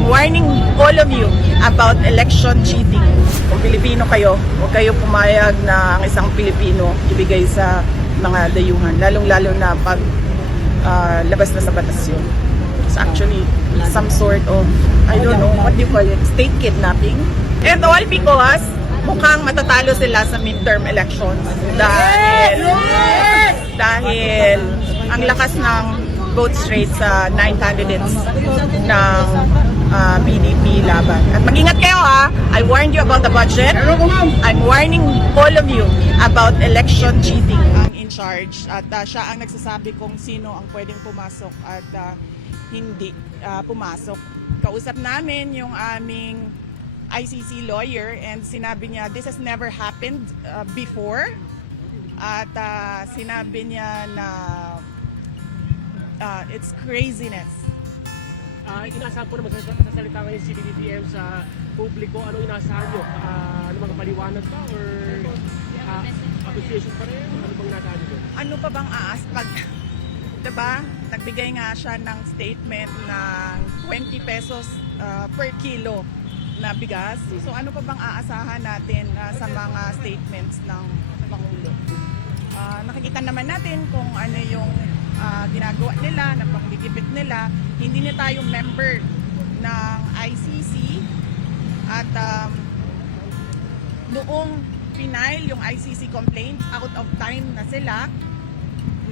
I'm warning all of you about election cheating. Kung Pilipino kayo, huwag kayo pumayag na ang isang Pilipino ibigay sa mga dayuhan, lalong-lalo na pag labas na sa batas yun. It's actually some sort of, I don't know, what do you call it, state kidnapping. And all because mukhang matatalo sila sa midterm elections dahil ang lakas ng vote rate sa 9 candidates ng PDP laban. At mag-ingat kayo ha, I warned you about the budget. I'm warning all of you about election cheating. Ang in charge at siya ang nagsasabi kung sino ang pwedeng pumasok at hindi pumasok. Kausap namin yung aming ICC lawyer and sinabi niya this has never happened before at sinabi niya na it's craziness. Inaasahan po naman sasalita ngayon si DBBM sa publiko. Anong inaasahan nyo? Ano mga paliwanag ba or appreciation pa rin? Ano bang inaasahan nyo? Ano pa bang pag diba? Nagbigay nga siya ng statement ng 20 pesos per kilo na bigas. So ano pa bang aasahan natin sa mga statements ng Pangulo? Nakikita naman natin kung ano yung ginagawa nila, na panggigipit nila. Hindi na tayo member ng ICC at noong final yung ICC complaint, out of time na sila.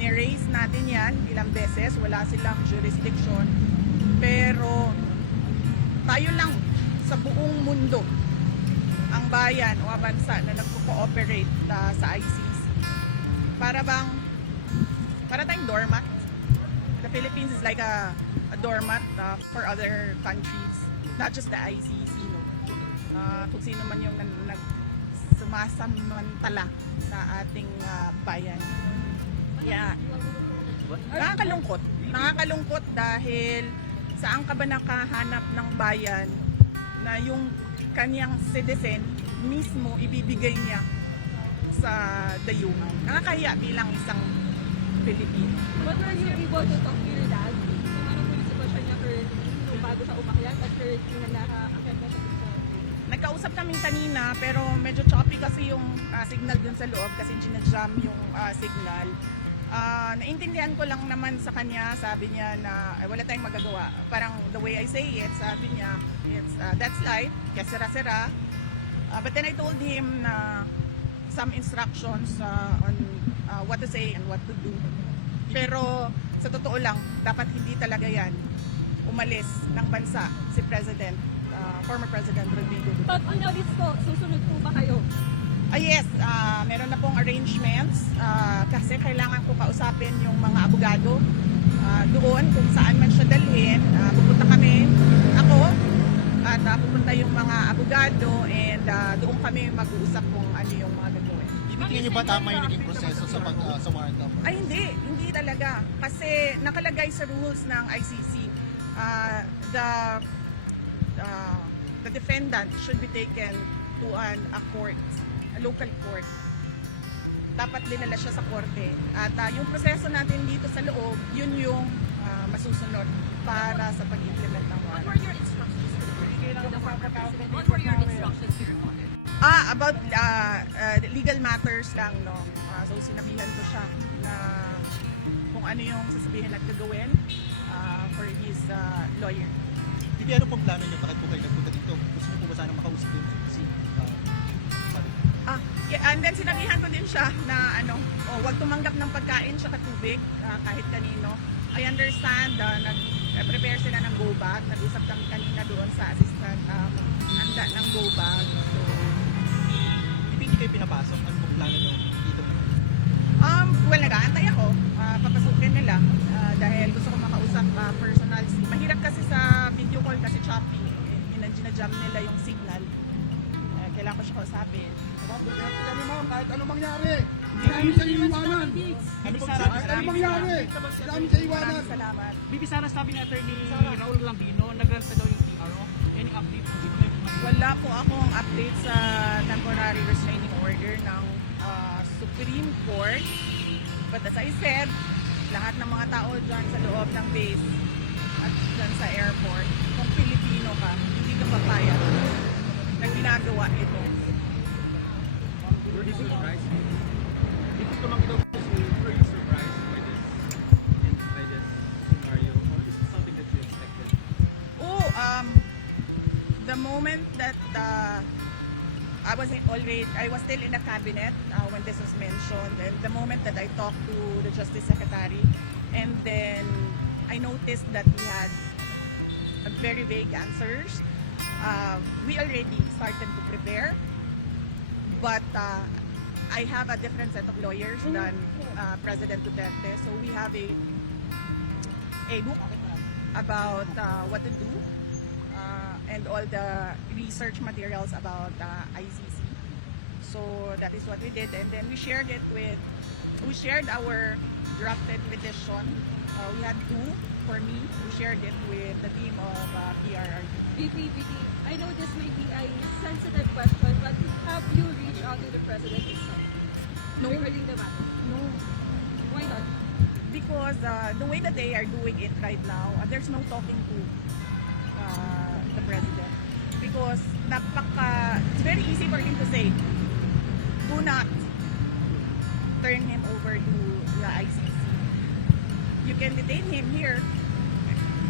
Ni-raise natin yan ilang beses, wala silang jurisdiction. Pero tayo lang sa buong mundo ang bayan o bansa na nagko-cooperate sa ICC. Para tayong doormat. The Philippines is like a doormat for other countries, not just the ICC. No? Kung sino man yung sumasamantala sa ating bayan. Yeah. Nakakalungkot dahil saan ka ba nakahanap ng bayan na yung kanyang citizen mismo ibibigay niya sa dayuhan. Nakakahiya bilang isang Pilipino. But were you able to talk to your dad? Kung ano po yung sitwasyon niya currently, kung bago siya umakyat at currently na nakaakyat na siya sa... Nagkausap kami kanina pero medyo choppy kasi yung signal dun sa loob kasi ginajam yung signal. Naintindihan ko lang naman sa kanya, sabi niya na wala tayong magagawa. Parang the way I say it, sabi niya, that's life, kaya sira-sira. But then I told him na some instructions on what to say and what to do. Pero sa totoo lang, dapat hindi talaga yan umalis ng bansa si President, former President Rodrigo Duterte. But on audits po, susunod po ba kayo? Yes, meron na pong arrangements kasi kailangan ko kausapin yung mga abogado doon kung saan man siya dalhin. Pupunta kami, ako, at pupunta yung mga abogado and doon kami mag-uusap kung ano yung mga gagawin. Tingin niyo ba tama yung naging proseso sa warrant of? Ay hindi talaga. Kasi nakalagay sa rules ng ICC, the defendant should be taken to a court, a local court. Dapat dinala siya sa korte. At yung proseso natin dito sa loob, yun yung masusunod para sa pag-implement ng What warrant. were your instructions to the former president? What were your instructions to your mother? About legal matters lang, no. So sinabihan ko siya na kung ano yung sasabihin at gagawin for his lawyer. Hindi, ano pong plano niyo? Bakit po kayo nagpunta dito? Gusto niyo po ba sanang makausap din si And then sinabihan ko din siya na huwag tumanggap ng pagkain siya katubig kahit kanino. I understand, nag-prepare sila ng go bag. Nag-usap kami kanina doon sa assistant handa ng go bag. So, hindi kayo pinapasok? Ano pong plano niyo dito? well, nag-aantay ako. Papasukin nila dahil gusto ko makausap personal. Mahirap kasi sa video call kasi choppy. Ginajam nila yung signal. Kailangan ko siya kausapin. Ma'am, bigyan ko kami ma'am, kahit anong mangyari. Dami sa iwanan. Ano pong Kahit sabi? anong mangyari. Dami sa iwanan. Maraming salamat. Bibi Sara, sabi ni Attorney Raul Lambino, nag-grant na daw yung TRO. Any update? Wala po akong update sa temporary restraining order ng Supreme Court. But as I said, lahat ng mga tao dyan sa loob ng base at dyan sa airport, kung Pilipino ka, the moment that I was still in the cabinet when this was mentioned, and the moment that I talked to the Justice Secretary, and then I noticed that he had very vague answers. We already started to prepare, but I have a different set of lawyers than President Duterte, so we have a book about what to do and all the research materials about ICC. So that is what we did, and then we shared our drafted petition. We had two for me. We shared it with the team of PRRD. VP, I know this may be a sensitive question, but have you reached out to the President himself? No. Regarding the matter? No, Why not? because the way that they are doing it right now, there's no talking to the president. Because it's very easy for him to say, do not turn him over to the ICC. You can detain him here,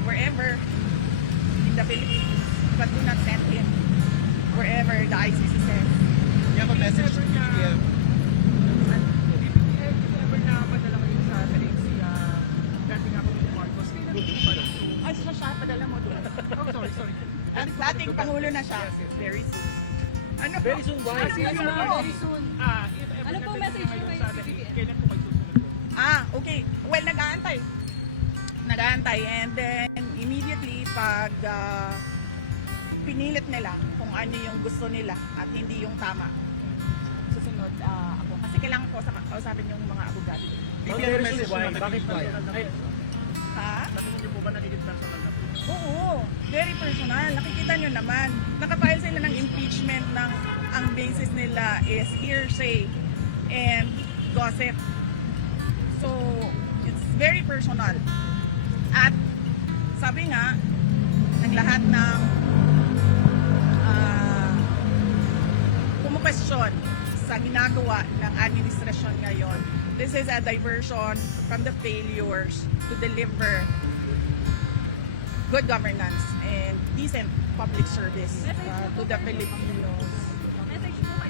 wherever in the Philippines, but do not send him wherever the ICC says. You have a message to BBM. Ay, siya, padala mo doon. Sorry. Dating Pangulo na siya. Very soon. Ano po? Very soon, why? Very soon. If ever Ano po nandun message kayo nyo kay sa CBBM? dahig, kailan po kayo susunod? Okay. Well, nag-aantay. And then, immediately, pag pinilit nila kung ano yung gusto nila at hindi yung tama, susunod ako. Kasi kailangan ko kausapin yung mga abogado. BBM Very message soon, why? na Bakit why? Ha? Bakit niyo po ba nagiging personal na po? Oo. Very personal. Nakikita nyo naman. Nakapile sila ng impeachment ng ang basis nila is hearsay and gossip. So, it's very personal. At sabi nga, ng lahat ng kumukwestiyon sa ginagawa ng administrasyon ngayon, this is a diversion from the failures to deliver good governance and decent public service to the Filipinos. Message po kay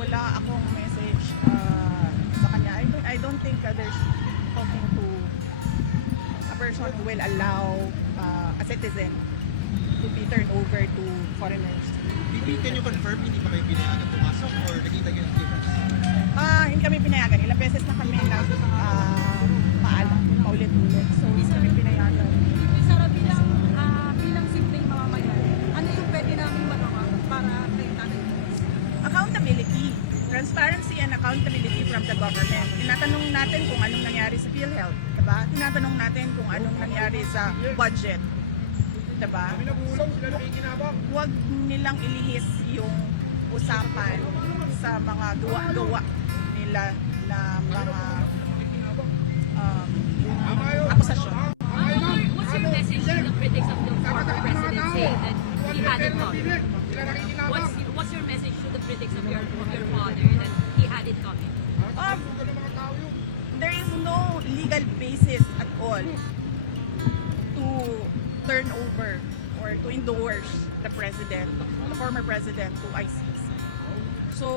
Wala akong message sa kanya. I don't think there's talking to a person who will allow a citizen to be turned over to foreigners. BP, can you confirm hindi pa kayo pinayagan pumasok or nakita nyo ng clearance? Hindi kami pinayagan. Ilang beses na kami na paalam, paulit-ulit. So, hindi kami pinayagan. Sara, bilang simpleng mamamayan, ano yung pwede namin magawa para kay Tatay Diggs? Accountability. Transparency and accountability from the government. Tinatanong natin kung anong nangyari sa PhilHealth. Diba? Tinatanong natin kung anong nangyari sa budget. Diba? Huwag nilang ilihis yung usapan sa mga gawa-gawa nila na mga akusasyon. What's your message to the critics of the former president saying that he had it coming? What's your message to the critics of your father that he had it coming? There is no legal basis at all to turn over or to endorse the former president to ICC. So,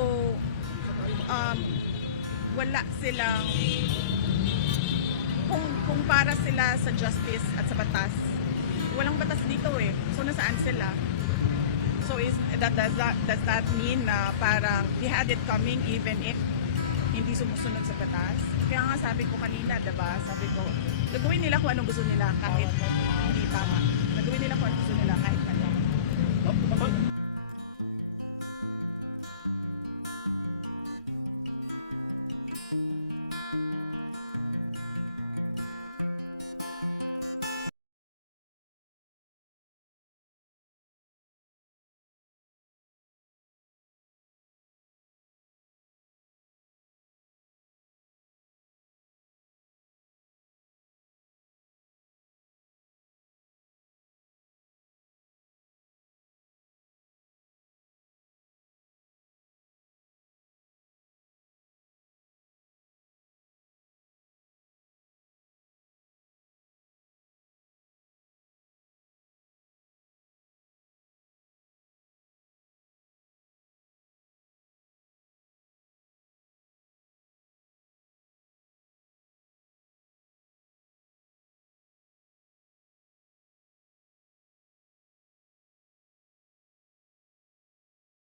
wala silang kung para sila sa justice at sa batas. Walang batas dito eh. So, nasaan sila? So, does that mean na parang he had it coming even if hindi sumusunod sa batas? Kaya nga sabi ko kanina, diba? Sabi ko, gagawin nila kung anong gusto nila kahit hindi tama. Gagawin nila kung anong gusto nila kahit